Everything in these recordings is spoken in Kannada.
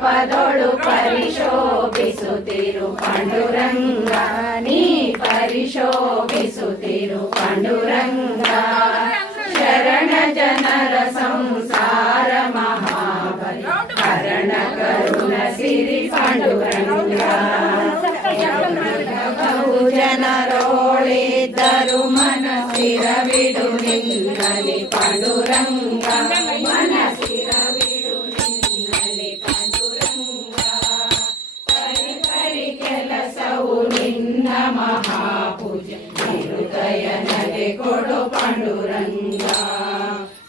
ಪದೊಳು ಪರಿಶೋಭಿಸುತ್ತಿರು ಪಾಂಡುರಂಗ ನೀ ಪರಿಶೋಭಿಸುತ್ತಿರು ಪಾಂಡುರಂಗ ಶರಣ ಜನರ ಸಂಸಾರ ಮಹಾಬಲಿ ಹರಣ ಕರುಣ ಸಿರಿ ಪಾಂಡುರಂಗ ಬಹು ಜನರೋಳಿದ್ದರು ಮನಸ್ಸಿರವಿಡು ನಿನ್ನಲಿ ಪಾಂಡುರಂಗ ಮನಸ್ಸಿರವಿಡು ನಿನ್ನಲಿ ಪಾಂಡುರಂಗ ಕರಿ ಕರಿ ಕೆಲಸವು ನಿನ್ನ ಮಹಾಪೂಜೆ ಹೃದಯನಗೆ ಕೊಡು ಪಾಂಡುರಂಗ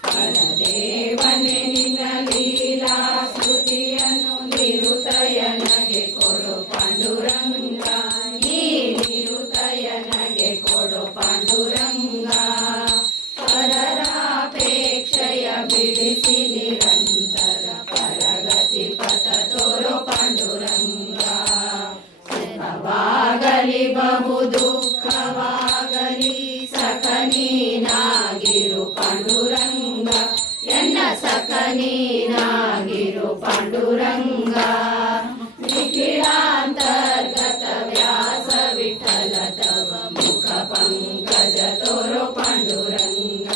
ಪರದೇವನೇ ನಿನ್ನ ಲೀಲಾ ಸ್ತುತಿಯನ್ನು ನಿರುದಯನಗೆ ಕೊಡು ಪಾಂಡುರಂಗ ನೀ ನಿರುದಯನಗೆ ಕೊಡು ಪಾಂಡುರಂಗ ಪರರಾಪೇಕ್ಷೆಯ ಬಿಡಿಸಿ ನಿರಂತರ ಪರಗತಿ ಪಥ ತೋರು ಪಾಂಡುರಂಗ ಸುಖವಾಗಲಿ ಬಹು ದುಃಖವಾಗಲಿ ಸಖ ನೀನಾಗಿರು ಪಾಂಡುರಂಗ ಎನ್ನ ಸಖ ನೀನಾಗಿರು ಪಾಂಡುರಂಗ ನಿಖಿಲಾಂತರ್ಗತ ವ್ಯಾಸ ವಿಠಲ ತವ ಮುಖ ಪಂಕಜ ತೋರು ಪಾಂಡುರಂಗ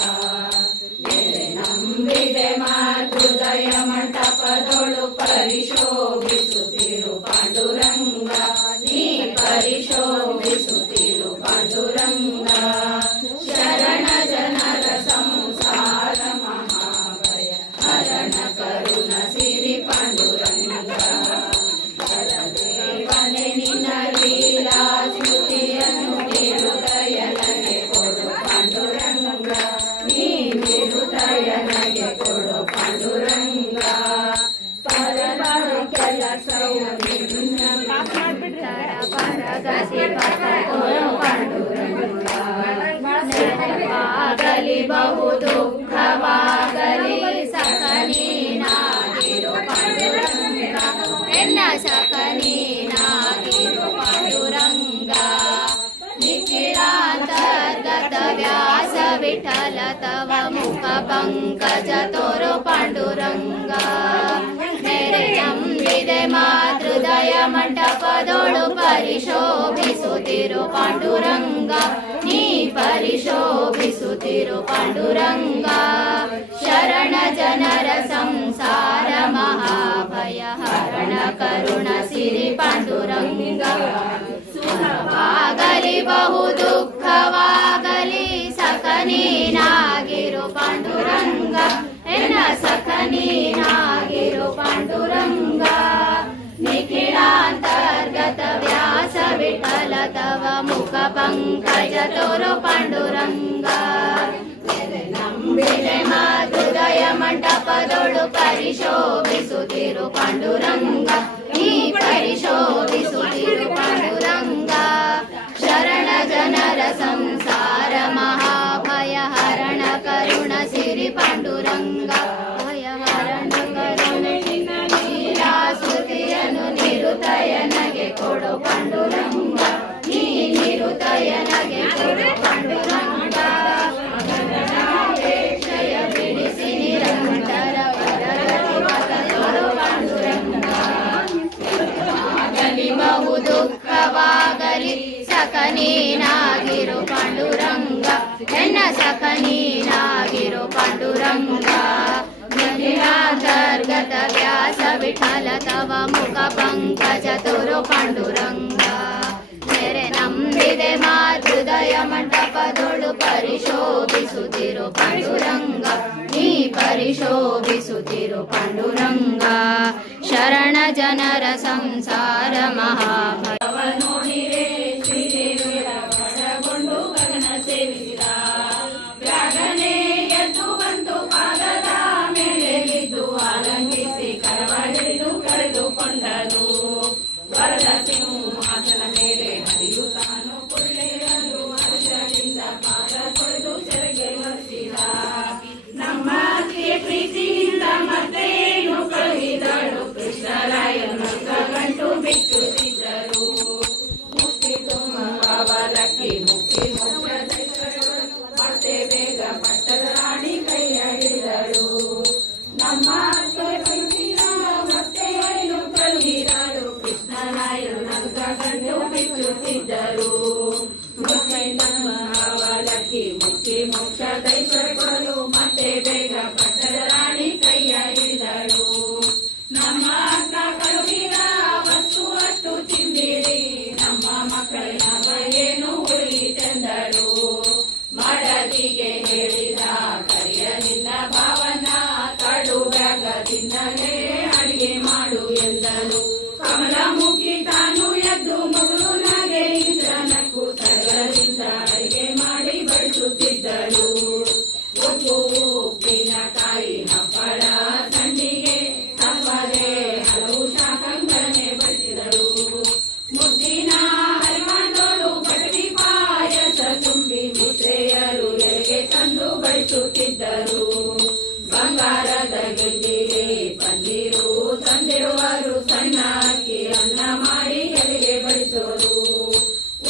ನಂಬಿದೆ ಮಾತೃದಯ ಮಂಟಪದೊಳು ಪರಿಶೋಭಿಸುತ್ತಿರು ಪಾಂಡುರಂಗ ನೀ ಪರಿಶೋಭಿಸುತ್ತಿರು ಪಾಂಡುರಂಗ ಶರಣ ಜನರ ಸಂಸಾರ ಮಹಾಭಯ ಹರಣ ಕರುಣ ಸಿರಿ ಪಾಂಡುರಂಗ ಪರದೇವನೇ ನಿನ್ನ ಲೀಲಾ ಸ್ತುತಿಯನ್ನು ನಿರುದಯನಗೆ ಕೊಡು ಪಾಂಡುರಂಗ ನೀ ನಿರುದಯನಗೆ ಕೊಡು ಪಾಂಡುರಂಗ ಪರಮ ಕೆಲಸವು ನಿನ್ನ ಪರಗತಿ ಪಥ ತೋರು ಪಾಂಡುರಂಗ ಆಗಲಿ ಬಹು ದುಃಖವಾಗಲಿ ಸಖ ನೀನಾಗಿರು ಪಾಂಡುರಂಗ ಎನ್ನ ಸಖ ನೀನಾಗಿರು ಪಾಂಡುರಂಗ ನಿಖಿಲಾಂತರ್ಗತ ವ್ಯಾಸ ವಿಠಲ ತವ ಮುಖ ಪಂಕಜ ತೋರು ಪಾಂಡುರಂಗ ನೆರೆಯಂಬಿದೆ ಮಾತೃದಯ ಮಂಟಪದೊಳು ಪರಿಶೋಭಿಸುತ್ತಿರು ಪಾಂಡುರಂಗ ನೀ ಪರಿಶೋಭಿಸುತ್ತಿರು ಪಾಂಡುರಂಗ ಶರಣ ಜನರ ಸಂಸಾರ ಮಹಾಭಯ ಹರಣ ಕರುಣ ಸಿರಿ ಪಾಂಡುರಂಗ ಸುಖವಾಗಲಿ ಬಹು ದುಃಖವಾಗಲಿ ಸಖ ನೀನಾಗಿರು ಪಾಂಡುರಂಗ ಎನ್ನ ಸಖ ನೀನಾಗಿರು ಪಾಂಡುರಂಗ ನಿಖಿಲಾಂತರ್ಗತ ವ್ಯಾಸ ವಿಠಲ ತವ ಮುಖ ಪಂಕಜ ತೋರು ಪಾಂಡುರಂಗ ನಂಬಿದೆ ಮಾತೃದಯ ಮಂಟಪದೊಳು ಪರಿಶೋಭಿಸುತ್ತಿರು ಪಾಂಡುರಂಗ ನೀ ಪರಿಶೋಭಿಸುತ್ತಿರು ಪಾಂಡುರಂಗ ಶರಣ ಜನರ ಸಂಸಾರ ಮಹಾಭಯ ಹರಣ ಕರುಣ ಸಿರಿ ಪಾಂಡುರಂಗ ಭಯ ಹರಣ ಕರುಣ ಲೀಲಾ ಸ್ತುತಿಯನ್ನು ನಿರುದಯನಗೆ ಕೊಡು ಪಾಂಡುರಂಗ ನೀ ನಿರುದಯನಗೆ ಕೊಡು ಪಾಂಡುರಂಗ ಅಪೇಕ್ಷೆಯ ಬಿಡಿಸಿ ನಿರಂತರ ಪರಗತಿ ಪಥ ತೋರು ಪಾಂಡುರಂಗ ಆಗಲಿ ಬಹು ದುಃಖವಾಗಲಿ ಸಖ ನೀನಾಗಿರು ಪಾಂಡುರಂಗ ಎನ್ನ ಸಖ ನೀನಾಗಿರು ಪಾಂಡುರಂಗ ನಿಖಿಲಾಂತರ್ಗತ ವ್ಯಾಸ ವಿಠಲ ತವ ಮುಖ ಪಂಕಜ ತೋರು ಪಾಂಡುರಂಗ ನೆರೆ ನಂಬಿದೆ ಮಾತೃದಯ ಮಂಟಪದೊಳು ಪರಿಶೋಭಿಸುತ್ತಿರು ಪಾಂಡುರಂಗ ನೀ ಪರಿಶೋಭಿಸುತ್ತಿರು ಪಾಂಡುರಂಗ ಶರಣ ಜನರ ಸಂಸಾರ ಮಹಾಭಯ ನೋಡಿರೆ ಶ್ರೀದೇವಿಯೊಳಗೊಂಡು ಗಗನ ಸೇವಿಸಿದ ವ್ಯಾಗನೆ ಎದ್ದು ಬಂತು ಪಾದದ ಮೇಲೆ ಬಿದ್ದು ಆಲಂಗಿಸಿ ಕರವ ಹಿಡಿದು ಕರೆದುಕೊಂಡನು ವರದ ಸಿಂಹಾಸನ ಮೇಲೆ ಹರಿಯುತ್ತಾನು ಕೊಳ್ಳೆಯಲು ಹರ್ಷದಿಂದ ಪಾದ ತೊಳೆದು ಸೆರೆಗೆ ಒರೆಸಿದ ನಮ್ಮ ಪ್ರೀತಿಯಿಂದ ಮತ್ತೇನು ಕಳುಹಿದಳು ಕೃಷ್ಣರಾಯನ ಗಂಟು ಬಿಟ್ಟುತ್ತಿದ್ದರು ಮುಕ್ತಿ ತುಂಬ ಅವಲಕ್ಕಿ ಮುಕ್ತಿ ಮತ್ತೆ ಬೇಗ ಪಟ್ಟದ ರಾಣಿ ಕೈಯ ಹಿಡಿದಳು ನಮ್ಮ ಮತ್ತೆ ಸಂಗದಿಂದಲೇ ಅಡಿಗೆ ಮಾಡು ಎಂದನು. ಕಮಲಮುಖಿ ತಾನು ಎದ್ದು ಮಗಳು ನಗೆ ಇಂದ್ರನಕ್ಕೂ ಸರಳದಿಂದ ಅಡಿಗೆ ಮಾಡಿ ಬಡಿಸುತ್ತಿದ್ದಳು. ಉಪ್ಪು ಉಪ್ಪಿನಕಾಯಿ ಹಪ್ಪಳ ಸಂಡಿಗೆ ತಪ್ಪದೆ ಹಲವು ಶಾಕಂಗಳನ್ನೇ ಬಡಿಸಿದಳು. ಮುದ್ದಿನ ಹರಿವಂಡೋಳು ಬಟವಿ ಪಾಯಸ ತುಂಬಿ ಮುದ್ರೆಯರು ಎಲೆಗೆ ತಂದು ಬಡಿಸುತ್ತಿದ್ದರು. ಬಂಗಾರದ ಗೆಡ್ಡೆಗೆ ಪನ್ನೀರು ತಂದಿರುವರು, ಸಣ್ಣ ಅಕ್ಕಿ ಅನ್ನ ಮಾಡಿ ಎಲೆಗೆ ಬಡಿಸೋರು.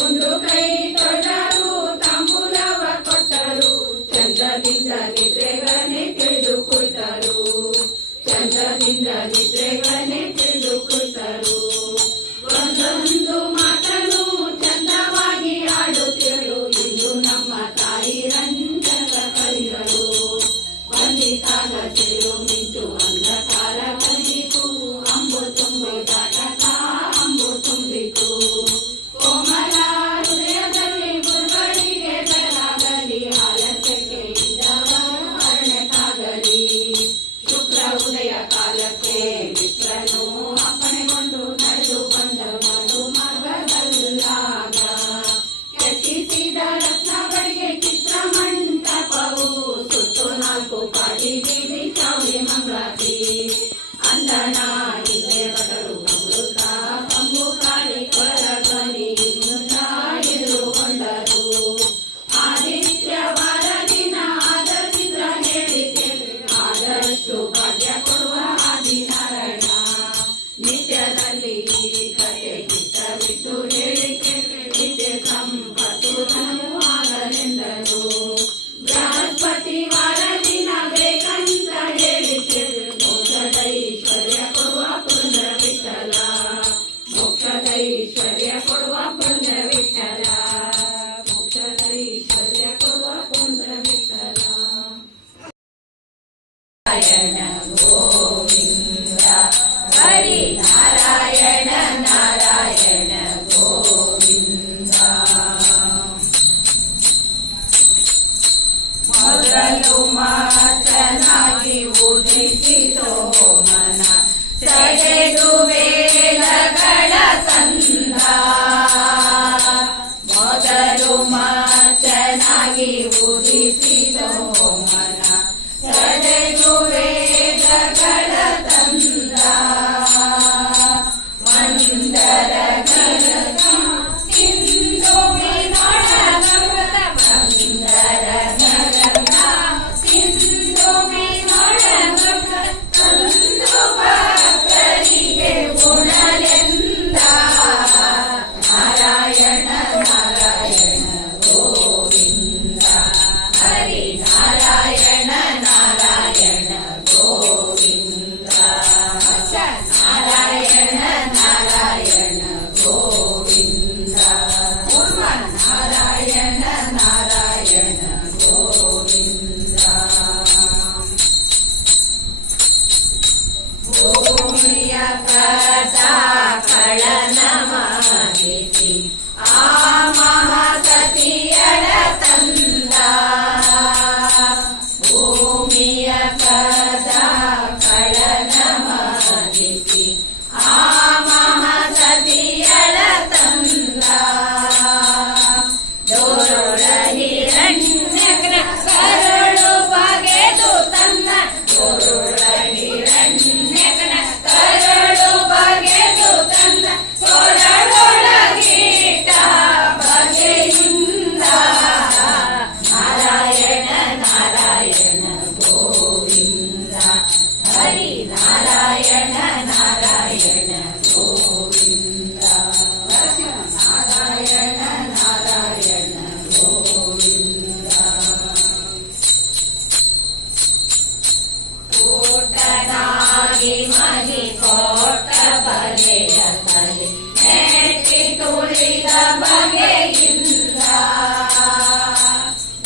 ಒಂದು ಕೈ ತೊಳೆದರು, ತಾಂಬೂಲವ ಕೊಟ್ಟರು, ಚಂದ್ರದಿಂದ ನಿದ್ರೆಗಳನ್ನೇ ತಿಳಿದು ಕುಳಿತರು. ಚಂದ್ರದಿಂದ ನಿದ್ರೆಗಳನ್ನೇ ತಿಳಿದು ಕುಳಿತರು. ಒಂದೊಂದು ಮಾತನ್ನು ಚಂದವಾಗಿ ಆಡುತ್ತಿರಲು ಇಂದು ನಮ್ಮ ತಾಯಿ ರಂಜಕ ಕಲಿಗಳು. ಬಂದಿತಾಗ ಸಿರು ಮಿಂಚು ಅಂಧಕಾರ ಬಂದಿತು, ಅಂಬು ತುಂಬಿ ದಾಟಕ ಅಂಬು ತುಂಬಿತು. ಕೋಮಲ ಹೃದಯದಲ್ಲಿ ಗುರುಗಳಿಗೆ ಬೆಳಗಾಗಲಿ, ಆಲಸ್ಯಕ್ಕೆ ಇದ್ದವರು ಅರಣ್ಯಕ್ಕಾಗಲಿ. ಶುಕ್ರ ಉದಯ ಕಾಲಕ್ಕೆ ಮಿತ್ರನು ಅಪ್ಪಣೆಗೊಂಡು ನಡೆದು ಬಂದ ಮರು ಮಾರ್ಗದಲ್ಲಾಗ ಕೆತ್ತಿಸಿದ ರತ್ನಗಳಿಗೆ ಚಿತ್ರಮಂಟಪವು ಸುತ್ತು 4 ಪಾಟಿ ಬೀದಿ ಚಾವಡಿ ಮಂಗಳಾತಿ. ಅಂದನ ಹಿಂದೆ ಬದಲು ಅಮೃತ ಕಂಬು ಕಾಳಿ ಕೊಳಗನಿ ಮುನ್ನ ಎದುರುಗೊಂಡರು. ಆದಿತ್ಯವಾರ ದಿನ ಆದರ್ಶಿಂದ್ರ ಹೇಳಿಕೆ ಆದಷ್ಟು ಭಾಗ್ಯ ಕೊಡುವ ಆದಿನಾರಾಯಣ. ನಿತ್ಯದಲ್ಲಿ ಈ ಕಥೆ ಚಿತ್ತವಿಟ್ಟು ಹೇಳಿಕೆ ನಿತ್ಯ ಸಂಪತ್ತು ಧನವು ಆಗಲೆಂದರು. ಬೃಹಸ್ಪತಿ ವಾರ ದಿನ ಬೇಕಂತ ಹೇಳಿಕೆ ಮೋಕ್ಷದ ಐಶ್ವರ್ಯ ಕೊಡುವ ಪುರಂದರ ವಿಠಲ. ಮೋಕ್ಷದ ಐಶ್ವರ್ಯ ಕೊಡುವ ಪುರಂದರ ವಿಠಲ. ಮೋಕ್ಷದ ಐಶ್ವರ್ಯ ಕೊಡುವ ಪುರಂದರ ವಿಠಲ. ನಾರಾಯಣ ಗೋವಿಂದ ಹರಿ ನಾರಾಯಣ ನಾರಾಯಣ ಗೋವಿಂದ. ಮೊದಲು ಮಾತನಾಗಿ ಉದಿಸಿತೋ ಮನ ಸೆಳೆದು ವೇದಗಳ ತಂದ. ಮೊದಲು ಮಾತನಾಗಿ ಉದಿಸಿತೋ ಮನ ಸೆಳೆದು ವೇದಗಳ ತಂದ. ಮಂದರ ಗರಗ ಸಿಂಧು ವಿನೊಳಗಮೃತ ಮಂದರ ಗರಗ ಸಿಂಧು ವಿನೊಳಗಮೃತ ತಂದು ಭಕ್ತರಿಗೆ ಉಣಲೆಂದ. ನಾರಾಯಣ ನಾರಾಯಣ ಗೋವಿಂದ ಹರಿ ನಾರಾಯಣ ನಾರಾಯಣ ಗೋವಿಂದ. ನಾರಾಯಣ ನಾರಾಯಣ ಗೋವಿಂದ. ಪೂರ್ವ ನಾರಾಯಣ ನಾರಾಯಣ ಗೋವಿಂದ. ಭೂಮಿಯ ಕಥಾ ಕಳನ ಮಾಡಿಸಿ ಆ ಮಹಾಸತಿಯಳ ತಂದ. ಭೂಮಿಯ ಕಥಾ ಕಳನ ಮಾಡಿಸಿ ಆ ಮಹಾಸತಿಯಳ ತಂದ. ದೋರೊಳ ಹಿರಣ್ಯಕನ ಕರುಳು ಬಗೆದು ತಂದ. ದೋರೊಳ ಹಿರಣ್ಯಕನ ಕರುಳು ಬಗೆದು ತಂದ. ಕೊರಳೊಳಗೀಟ ಬಗೆಯಿಂದ. ನಾರಾಯಣ ನಾರಾಯಣ ಗೋವಿಂದ ಹರಿ ನಾರಾಯಣ ನಾರಾಯಣ ಗೋವಿಂದ. ನಾರಾಯಣ ನಾರಾಯಣ ಗೋವಿಂದ. ಕೋಟನಾಗಿ ಮಹಿ ಕೋಟ ಬಲೆಯ ತಲೆ ನೆಟ್ಟಿ ತುಳಿದ ಬಗೆಯಿಂದ.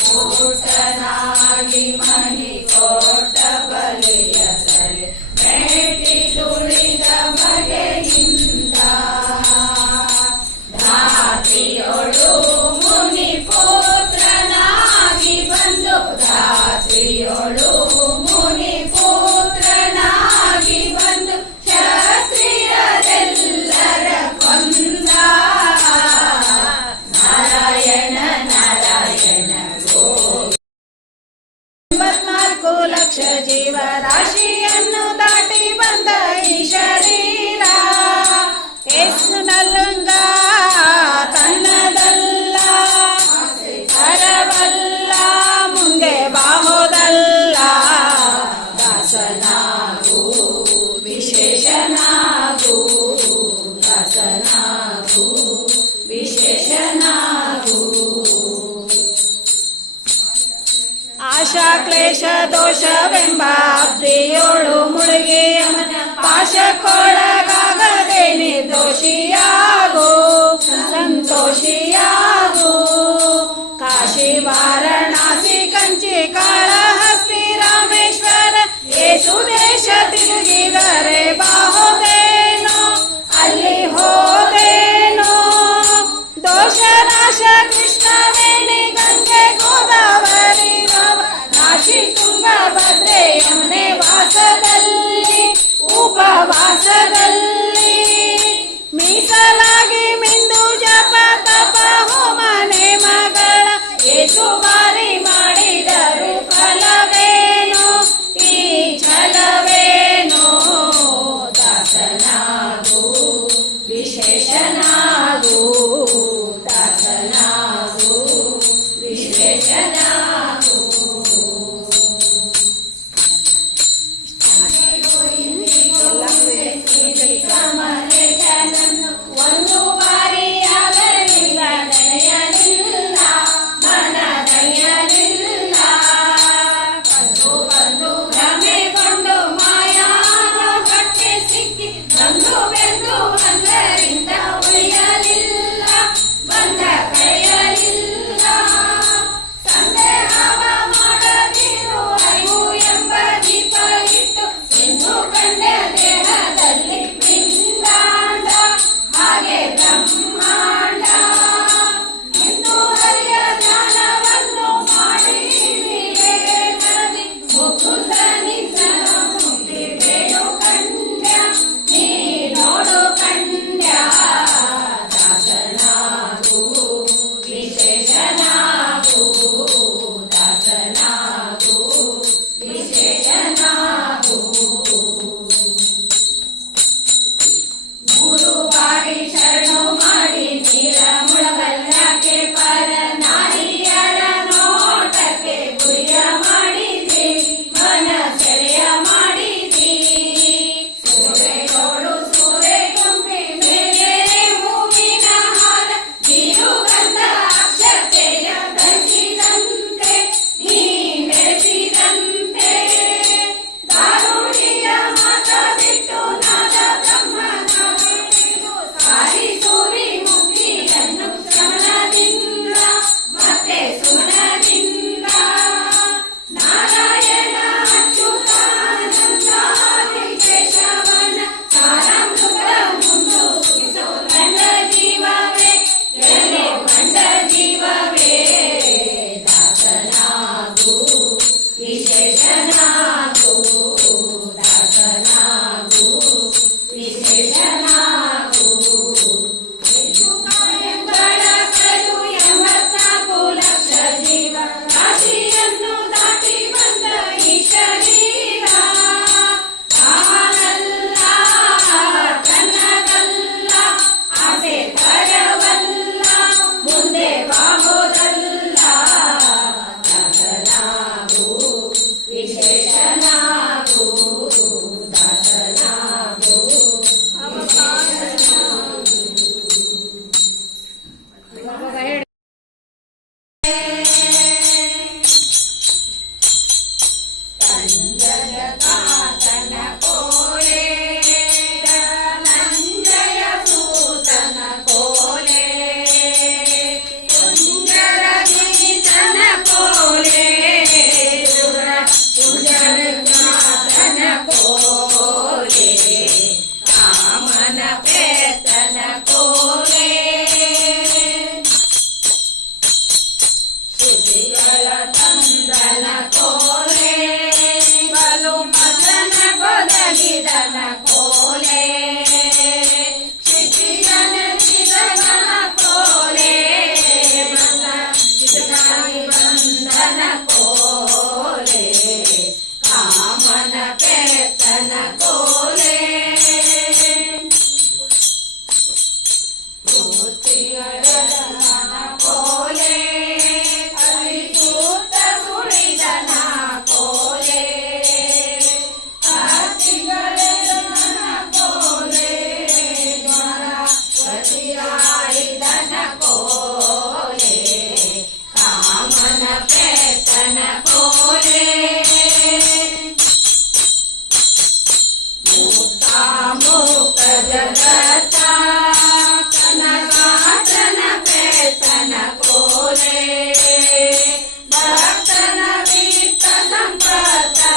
ಕೋಟನಾಗಿ ಮಹಿ ಕೋಟ ಬಲೆಯ ತಲೆ ನೆಟ್ಟಿ ತುಳಿದ ಬಗೆಯಿಂದ. ಧಾತ್ರಿಯೊಳು ಮುನಿ ಪುತ್ರನಾಗಿ ಬಂದು ಧಾತ್ರಿಯೊಳು ಮುನಿ ಪುತ್ರನಾಗಿ ವಿಶೇಷನಾಗು ದಾಸನಾಗು ವಿಶೇಷನಾಗು ಆಶಾ ಕ್ಲೇಶ ದೋಷವೆಂಬ ಅಬ್ದಿಯೋಳು ಮುಳುಗಿ ಪಾಶಕ್ಕೊಳಗಾಗದೆ ನಿರ್ದೋಷಿಯಾಗು ಸಂತೋಷಿಯಾಗು ಕಾಶಿ ವಾರಣಾಸಿ ಕಂಚಿ ಕಾಳಹಸ್ತಿ ರಾಮೇಶ್ವರ ಯೇಸು ದೇಶ ತಿರುಗಿದರೆ ಬಾಹೋದೇನೋ ಅಲ್ಲಿ ಹೋದೇನೋ ದೋಷನಾಶ ಕೃಷ್ಣವೇಣಿ ಗಂಗೆ ಗೋದಾವರಿ ನಾಶಿ ತುಂಗಭದ್ರೆ ಯಮುನೆ ವಾಸದಲ್ಲಿ मुक्त जगता कनकातन पेतन कोले भक्तन वित्त संपदा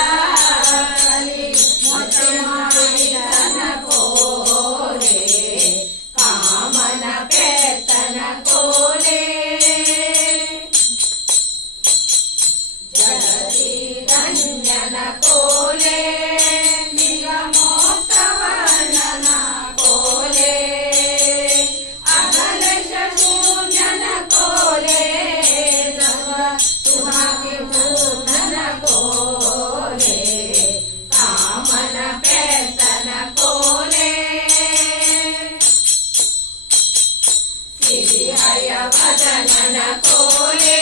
मोचमायन कोले कामन पेतन कोले जगति रंजन कोले निगमोक्तवर्णन कोले अगल शून्यन कोले सर्व तुम्हारे पूर्णन कोले कामन पेतन कोले सिद्धिहय भजनन कोले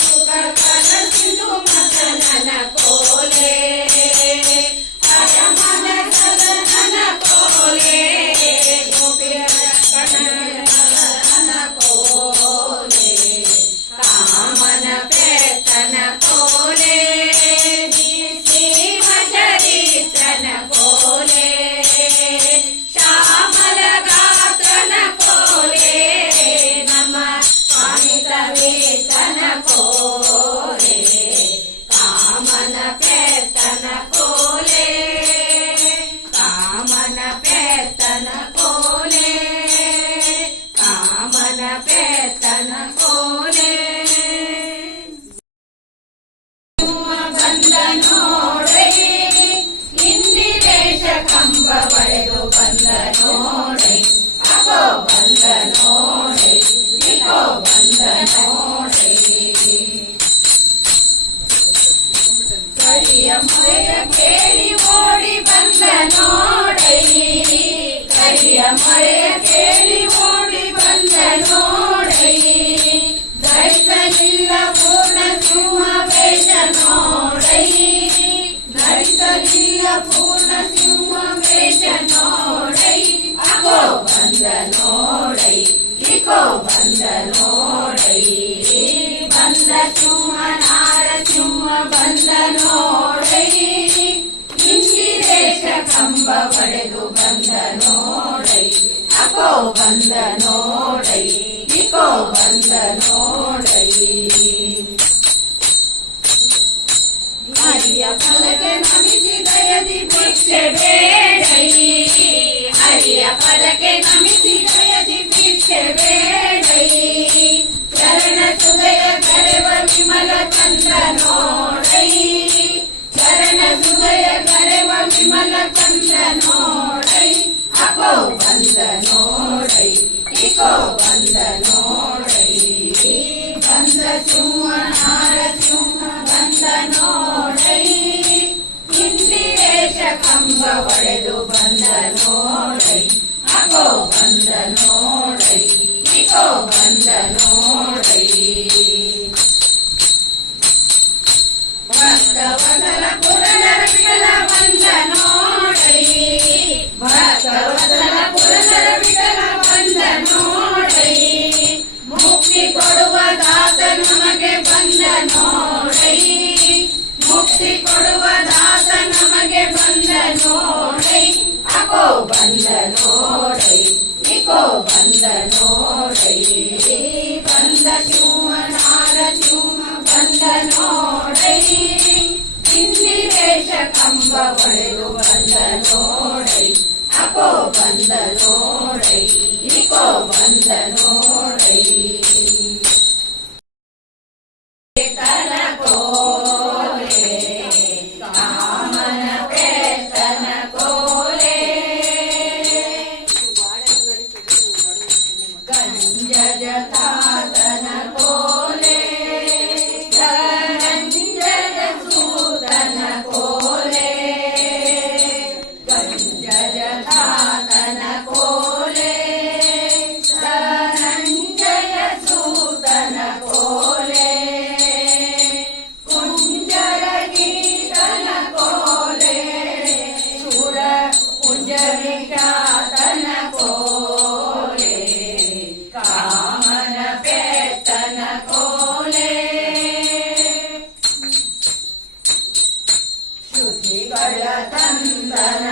सुखकर सिंधु मथनन कोले हय मन सदनन कोले गोपिय कनन कोले कामन पेतन कोले श्रीम चरित्रन कोले श्यामल गात्रन कोले नम पाणित वेतन कोले कामन पेतन कोले कामन पेतन कोले कामन पेतन कोले ಬಂದ ನೋಡೈ ಇಂದಿರೇಶ ಕಂಬ ಬಳೆದು ಬಂದ ನೋಡೈ ಅಗೋ ಬಂದ ನೋಡೈ ಇಗೋ ಬಂದ ನೋಡೈ ಕರಿಯ ಮೊರೆಯ ಕೇಳಿ ಓಡಿ ಬಂದ ನೋಡೈ ಕರಿಯ ಮೊರೆಯ ಕೇಳಿ ಓಡಿ ಬಂದ ನೋಡೈ ಧರಿಸಲಿಲ್ಲ ಪೂರ್ಣ ಸಿಂಹ ವೇಷ ನೋಡೈ ಧರಿಸಲಿಲ್ಲ ಪೂರ್ಣ ಸಿಂಹ ವೇಷ ನೋಡೈ ಅಗೋ ಬಂದ ನೋಡೈ ಇಗೋ ಬಂದ ನೋಡೈ ಬಂದ ಸಿಂಹ ನಾರಸಿಂಹ ಬಂದ ನೋಡೈ ಇಂದಿರೇಶ ಕಂಬ ಬಡೆದು ಬಂದ ನೋಡೈ ಅಗೋ ಬಂದ ನೋಡೈ ಇಗೋ ಬಂದ ನೋಡೈ ಹರಿಯ ಫಲಕ್ಕೆ ನಮಿಸಿ ದಯದಿ ಭಿಕ್ಷೆ ಬೇಡೈ ಹರಿಯ ಫಲಕ್ಕೆ ನಮಿಸಿ ದಯದಿ ಭಿಕ್ಷೆ ಬೇಡೈ ಚರಣ ಸುದಯ ಕರೆವ ವಿಮಲ ಚಂದ್ರ ನೋಡೈ ಚರಣ ಸುದಯ ಕರೆವ ವಿಮಲ ಚಂದ್ರ ನೋಡೈ ಅಗೋ ಬಂದ ನೋಡೈ ಇಗೋ ಬಂದ ನೋಡೈ ಬಂದ ಸಿಂಹ ನಾರಸಿಂಹ ಬಂದ ನೋಡೈ ಇಂದಿರೇಶ ಕಂಬ ಒಡೆದು ಬಂದ ನೋಡೈ ಅಗೋ ಬಂದ ನೋಡೈ ಇಗೋ ಬಂದ ನೋಡೈ ಭಕ್ತವತ್ಸಲ ಪುರಂದರ ವಿಠಲ ಬಂದ ನೋಡೈ ಭಕ್ತವತ್ಸಲ ಪುರಂದರ ವಿಠಲ ಬಂದ ನೋಡೈ ಮುಕ್ತಿ ಕೊಡುವ ದಾಸ ನಮಗೆ ಬಂದ ನೋಡೈ ಮುಕ್ತಿ ಕೊಡುವ ದಾಸ ನಮಗೆ ಬಂದ ನೋಡೈ ಅಗೋ ಬಂದ ನೋಡೈ ಇಗೋ ಬಂದ ನೋಡೈ ಬಂದ ಸಿಂಹ ನಾರಸಿಂಹ ಬಂದ ನೋಡೈ ಇಂದಿರೇಶ ಕಂಬ ಒಡೆದು ಬಂದ ನೋಡೈ ಅಗೋ ಬಂದ ನೋಡೈ ಇಗೋ ಬಂದ ನೋಡೈ ತನ ಕೋಲೆ ಕಾಮನ ಪೇತನ ಕೋಲೆ ಗಂಜಜ ತಾತನ ಕೋಲೆ ಧನಂಜಯ ಸೂತನ ಕೋಲೆ ಗಂಜಜ ತಾತನ ಕೋಲೆ ಧನಂಜಯ ಸೂತನ ಕೋಲೆ ಕುಂಜರ ಗೀತನ ಕೋಲೆ ಸುರ ಕುಂಜರಿಕಾತನ ಕೋಲೆ ಕಾಮನ ಪೇತನ ಕೋಲೆ ಶ್ರುತಿಗಳ ತಂದನ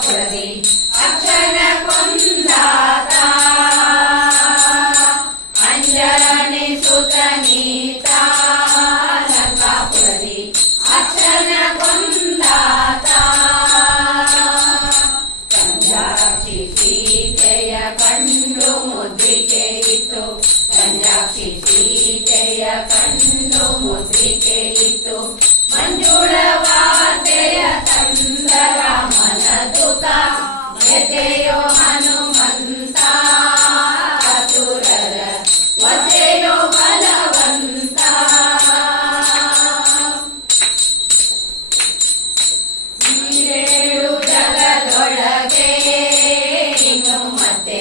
ಲಂಕಾಪುರದಿ ಅಕ್ಷನ ಕೊಂದಾತ ಅಂಜನಿ ಸುತನೀತ ಲಂಕಾಪುರದಿ ಅಕ್ಷನ ಕೊಂದಾತ ಕಂಜಾಕ್ಷಿ ಸೀತೆಯ ಕಂಡು ಮುದ್ರಿಕೆ ಇಟ್ಟು ಕಂಜಾಕ್ಷಿ ಸೀತೆಯ ಕಂಡು ಮುದ್ರಿಕೆ ಇಟ್ಟು ಮಂಜುಳವಾತೆಯ ತಂದರ ಮನದುತ ಎದೆಯೋ ಹನುಮಂತ ಅಸುರರ ವಸೆಯೋ ಬಲವಂತ ನೀರೇಳು ಜಗದೊಳಗೆ ಇನ್ನು ಮತ್ತೆ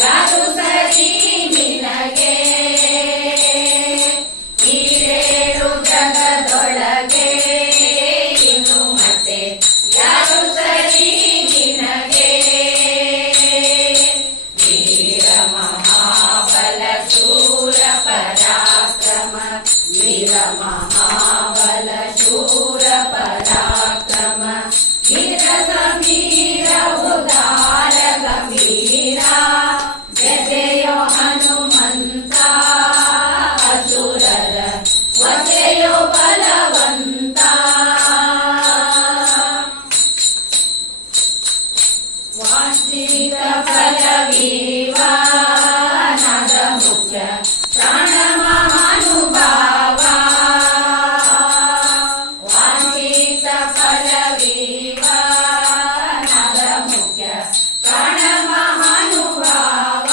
ಯಾರು ಸರಿ ನಿನಗೆ ಈರೇಳು ಜಗದೊಳಗೆ ಇನ್ನು ಮತ್ತೆ ಯಾರು ಸರಿ ನಿನಗೆ ವೀರ ಮಹಾಬಲ ಶೂರ ಪರಾಕ್ರಮ ವೀರ ಮಹಾಬಲ ಶೂರ ಪರಾಕ್ರಮ ವೀರ ಸಮೀರ ಉದಾರ ಗಂಭೀರ ಜತೆಯೋ ಹನುಮಂತ ಅಸುರರ ವಸೆಯೋ ಬಲವಂತ ವಾಂಛಿತ ಫಲವೀವ ನಾದ ಮುಖ್ಯ ಪ್ರಾಣ ಮಹಾನುಭಾವ ವಾಂಛಿತ ಫಲವೀವ ನಾದ ಮುಖ್ಯ ಪ್ರಾಣ ಮಹಾನುಭಾವ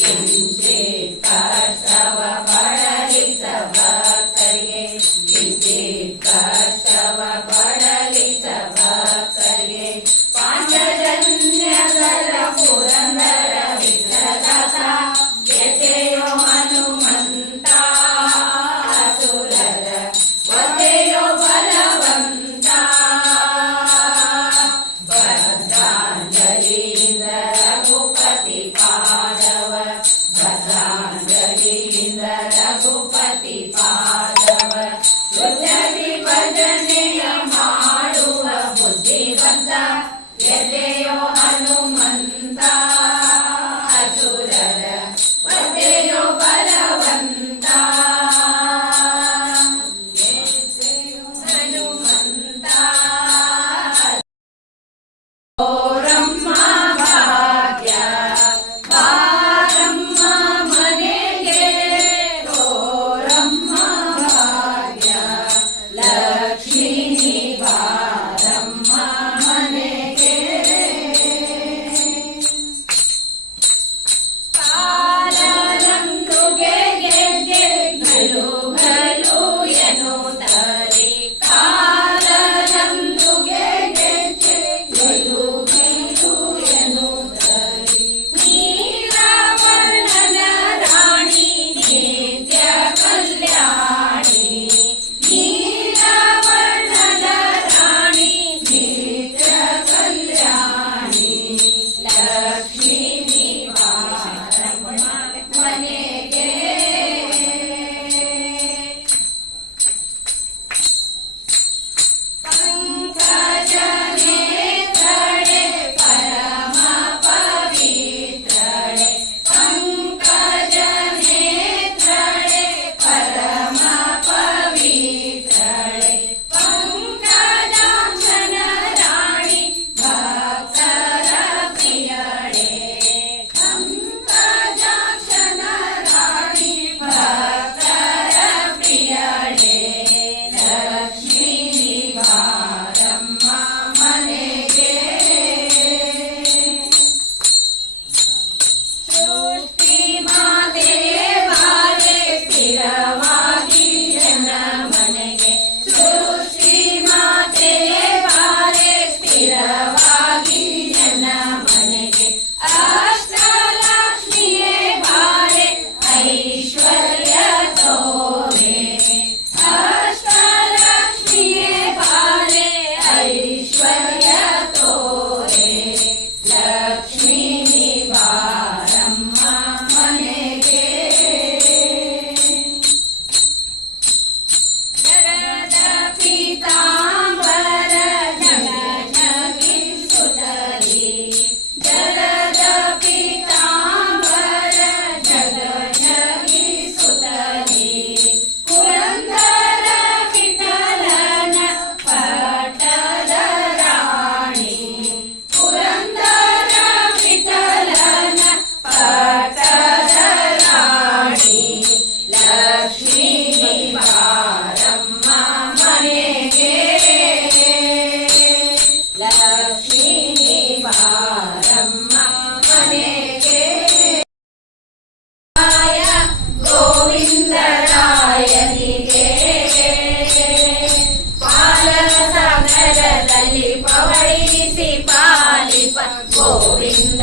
ಕಿಂಚಿತ್ ಕಷ್ಟವ ಪಡಲಿಸ ಭಕ್ತರಿಗೆ ಕಿಂಚಿತ್ ಕಷ್ಟವ ಪಡಲಿಸ ಭಕ್ತರಿಗೆ ಪಾಂಚಜನ್ಯದರ ಪುರಂದರ ವಿಠಲದಾಸ ಎದೆಯೋ ಹನುಮಂತ ಅಸುರರ ವಸೆಯೋ ಬಲವಂತ ಭದ್ರಾಂಜಲಿಯಿಂದ ರಘುಪತಿ ಪಾದವ ಭದ್ರಾಂಜಲಿಯಿಂದ ರಘುಪತಿ ಪಾದವ ರುಚರಿ ಭಜನೆಯ ಮಾಡುವ ಬುದ್ಧಿವಂತ ಎದೆಯೋ ಹನುಮಂತ ಅಸುರರ ವಸೆಯೋ ಬಲವಂತ ಎದೆಯೋ ಹನುಮಂತ ಓರಮ್ಮ ಭಾಗ್ಯ ಬಾರಮ್ಮ ಮನೆಗೆ ಓರಮ್ಮ ಭಾಗ್ಯ ಲಕ್ಷ್ಮೀ ಬಾರಮ್ಮ ಮನೆಗೆ ಕಾಲರಂದುಗೆ ಗೆಜ್ಜೆ ಗಲು ಗಲು ಎನ್ನುತ್ತಲೇ ಕಾಲರಂದುಗೆ ಗೆಜ್ಜೆ ಗಲು ಗಲು ಎನ್ನುತ್ತಲೇ ನೀಲವರ್ಣನ ರಾಣಿ ನಿತ್ಯ ಕಲ್ಯಾಣಿ ನೀಲವರ್ಣನ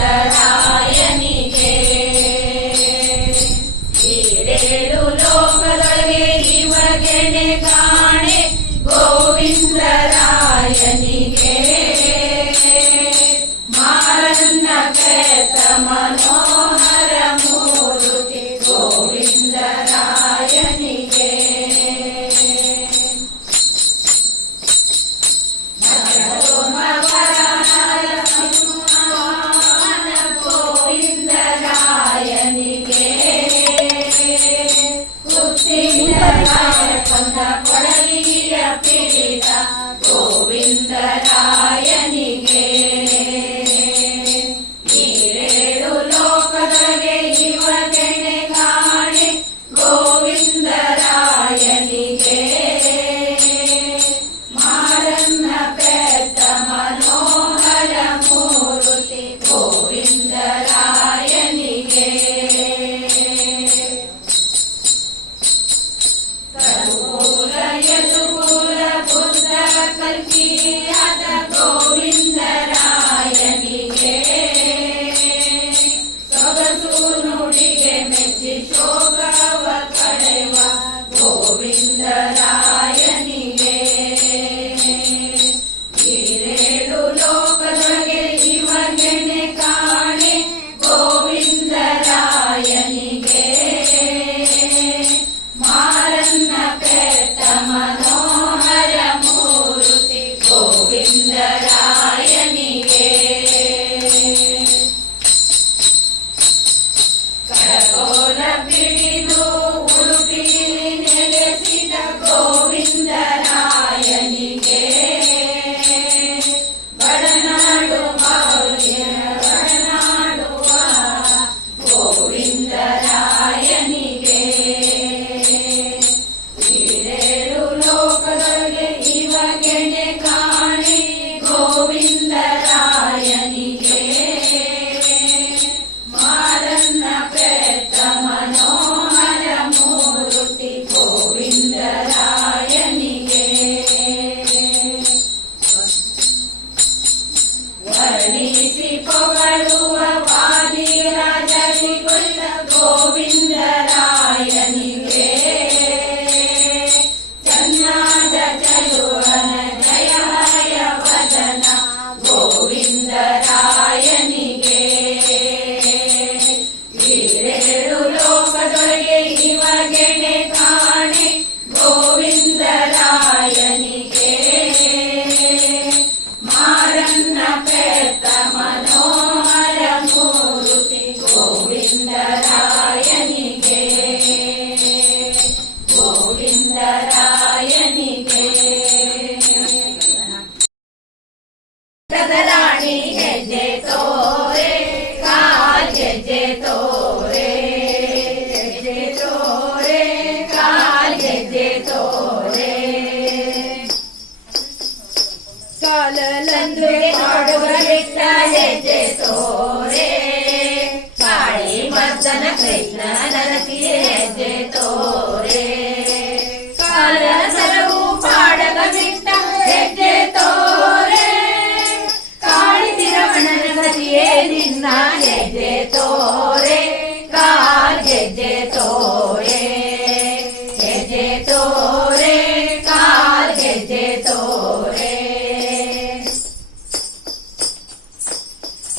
ಗೋವಿಂದರಾಯನಿಗೆ ಈಡೇಳು ಲೋಕದೊಳಗೆ ಇವಗೆಣೆ ಕಾಣೆ ಗೋವಿಂದರಾಯನಿಗೆ ಮಾರನ್ನ ಪೆತ್ತ ಮನೋಹರ ಮೂರುತಿ ಗೋವಿಂದರಾಯನಿಗೆ ಗೋವಿಂದರಾಯನಿಗೆ ಕೊಡಲಿಯ ಪೀಡಿತ ಗೋವಿಂದರಾಯನಿಗೆ ಈರೇಳು ಲೋಕದೊಳಗೆ ಇವಗೆಣೆ ಕಾಣೆ ಗೋವಿಂದರಾಯನಿಗೆ ಮಾರನ್ನ ಪೆತ್ತ ಮನೋಹರ ಮೂರುತಿ ಗೋವಿಂದರಾಯನಿಗೆ ಸರ್ವೂಲ ಯದುಕುಲ ಬುದ್ಧ ಕಲ್ಪಿಯಾದ ಗೋವಿಂದರಾಯನಿಗೆ ಸೊಗಸು ನುಡಿಗೆ ಮೆಚ್ಚಿ ಶೋಕವ ಕಳೆವ ಗೋವಿಂದರಾಯನಿಗೆ ಈರೇಳು ಲೋಕದೊಳಗೆ ಇವಗೆಣೆ ಕಾಣೆ ಗೋವಿಂದರಾಯನಿಗೆ ಮಾರನ್ನ ಪೆತ್ತ ಮನೋಹರ ಮೂರುತಿ ಗೋವಿಂದರಾಯನಿಗೆ ಕರಗೋಲ ಬಿಡಿದು ಉಡುಪಿಲಿ ನೆಲೆಸಿದ ಗೋವಿಂದರಾಯನಿಗೆ ಬಡನಾಡು ಬಡನಾಡುವ ಗೋವಿಂದರಾಯನಿಗೆ ಈರೇಳು ಲೋಕದೊಳಗೆ ಇವಗೆಣೆ ಕಾಣೆ ಗೋವಿಂದರಾಯನಿಗೆ ಮಾರನ್ನ ಪೆತ್ತ ಮನೋಹರ ಮೂರುತಿ ಗೋವಿಂದರಾಯನಿಗೆ ವರ್ಣಿಸಿ ಪೊಗಳುವ ವಾದಿರಾಜರಿ ಕುರಿತ ಗೋವಿಂದರಾಯನಿಗೆ ಚೆನ್ನಾದ ಚಲುವನ ಜಯ ವದನ ಗೋವಿಂದರಾಯನಿಗೆ ಈರೇಳು ಲೋಕದೊಳಗೆ ಇವಗೆಣೆ ಕಾಣೆ ಗೋವಿಂದರಾಯನಿಗೆ ಮಾರನ್ನ ಪೆತ್ತ ಮನೋಹರ ಮೂರುತಿ ಗೋವಿಂದರಾಯನಿಗೆ ಗೋವಿಂದರಾಯನಿಗೆ ರಾಣಿ ಹೆಜ್ಜೆ ತೋರೆ ಕಾಲ್ ಗೆಜ್ಜೆ ತೋರೆ ಹೆಜ್ಜೆ ತೋರೆ ಕಾಲ್ ಗೆಜ್ಜೆ ತೋರೆ ಕಾಲಲಂದು ಮಾಡುವ ಬಿಟ್ಟ ಹೆಜ್ಜೆ ತೋರೆ ಕಾಳಿ ಮದ್ದನ ಕೃಷ್ಣ ನರಸಿ ಹೆಜ್ಜೆ ತೋರೆ ಕಾಲ ಸರವು ಪಾಡಗ ಬಿಟ್ಟ ಹೆಜ್ಜೆ ತೋರೆ ಕಾಳಿ ತಿರವಣನ ಸತಿಯೇ ನಿನ್ನ ಹೆಜ್ಜೆ ತೋರೆ ಕಾಲ್ ಗೆಜ್ಜೆ ತೋರೆ ಹೆಜ್ಜೆ ತೋರೆ ಕಾಲ್ ಗೆಜ್ಜೆ ತೋರೆ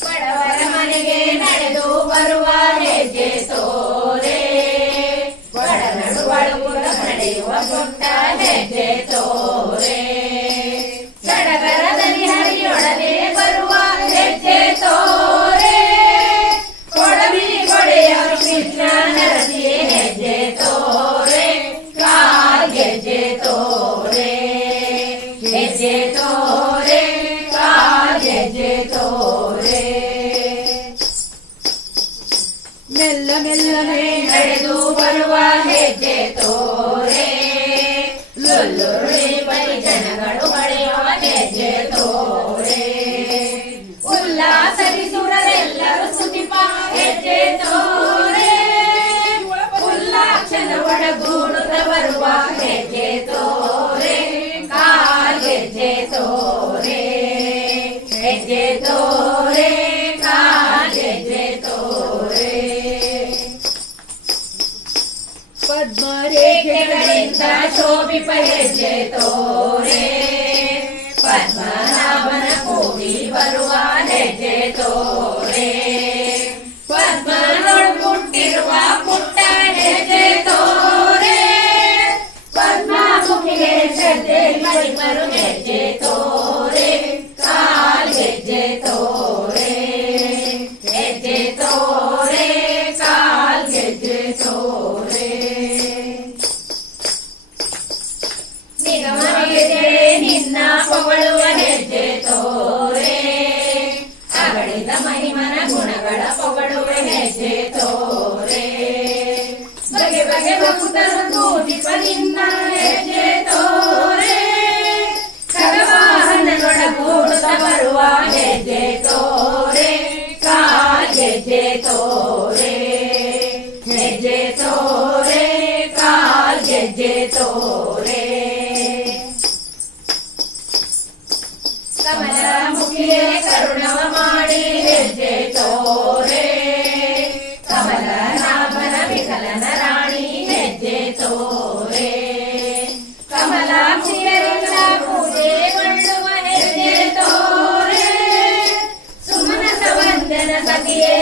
ಬಡವರ ಮನೆಗೆ ನಡೆದು ಬರುವ ಹೆಜ್ಜೆ ತೋರೆ ಬಡ ನಡುವಳುಗುರ ನಡೆಯುವ ಪುಟ್ಟ ಹೆಜ್ಜೆ ತೋರೆ ಸಡಗರದಲ್ಲಿ ಹರಿಯೊಡನೆ ಬರುವ ಹೆಜ್ಜೆ ತೋರೆ ಕೊಡವಿ ಕೊಡೆಯವರು ಕೃಷ್ಣ ನರಸಿ ಹೆಜ್ಜೆ ತೋರೆ ಕಾಲ್ ಗೆಜ್ಜೆ ತೋರೆ ಹೆಜ್ಜೆ ತೋರೆ ಕಾಲ್ ಗೆಜ್ಜೆ ತೋರೆ ಮೆಲ್ಲ ಮೆಲ್ಲನೆ ನಡೆದು ಬರುವ ಹೆಜ್ಜೆ ತೋರೆ ಲೊಲ್ಲುರುಳಿ ಬಳಿ ಜನಗಳು ಪಡೆಯುವ ಹೆಜ್ಜೆ ತೋರೆ ಉಲ್ಲಾಸದಿ ಸುರರೆಲ್ಲರೂ ಸುತಿಪ ಹೆಜ್ಜೆ ತೋರೆ ಉಲ್ಲಾಕ್ಷದ ಒಡಗೂಡುತ್ತ ಬರುವ ಹೆಜ್ಜೆ ತೋರೆ ಕಾಲ್ ಗೆಜ್ಜೆ ತೋರೆ ಹೆಜ್ಜೆ ತೋರೆ ಕಾಲ್ ಶೋಭಿಪ ಹೆಜ್ಜೆ ತೋರೆ ಪದ್ಮನಾಭನ ಕೂಡಿ ಬರುವ ಹೆಜ್ಜೆ ತೋರೆ ಪದ್ಮನೊಳ್ ಹುಟ್ಟಿರುವ ಪುಟ್ಟ ಹೆಜ್ಜೆ ತೋರೆ ಪದ್ಮಾಮುಖಿಗೆ ಶ್ರದ್ಧೆ ಮರಿಮರು ಹೆಜ್ಜೆ ತೋರೆ ಕಾಲ್ ಹೆಜ್ಜೆ ತೋರೆ ಹೆಜ್ಜೆ ತೋರೆ ಕಾಲ್ ಹೆಜ್ಜೆ ತೋರೆ ನಿಗಮನಿಗೆ ನಿನ್ನ ಪೊಗಳುವ ಹೆಜ್ಜೆ ತೋರೆ ಅಗಳಿದ ಮಹಿಮನ ಗುಣಗಳ ಪೊಗಳುವ ಹೆಜ್ಜೆ ತೋರೆ ಬಗೆ ಬಗೆ ಭಕ್ತರು ದೂತಿಪ ನಿನ್ನ ಹೆಜ್ಜೆ ತೋರೆ ಖಗವಾಹನದೊಡಗೂಡುತ್ತ ಬರುವ ಹೆಜ್ಜೆ ತೋರೆ ಕಾಲ್ ಹೆಜ್ಜೆ ತೋರೆ ಹೆಜ್ಜೆ ತೋರೆ ಕಾಲ್ ಹೆಜ್ಜೆ ತೋರೆ ಕಮಲ ಮುಖಿಯೇ ಕರುಣವ ಮಾಡಿ ಹೆಜ್ಜೆ ತೋರೆ ಕಮಲನಾಭನ ವಿಕಲನ ರಾಣಿ ಹೆಜ್ಜೆ ತೋರೆ ಕಮಲಾಕ್ಷಿಯರಿಂದ ಪೂಜೆಗೊಳ್ಳುವ ಹೆಜ್ಜೆ ತೋರೆ ಸುಮನಸ ವಂದನ ಸತಿಯೇ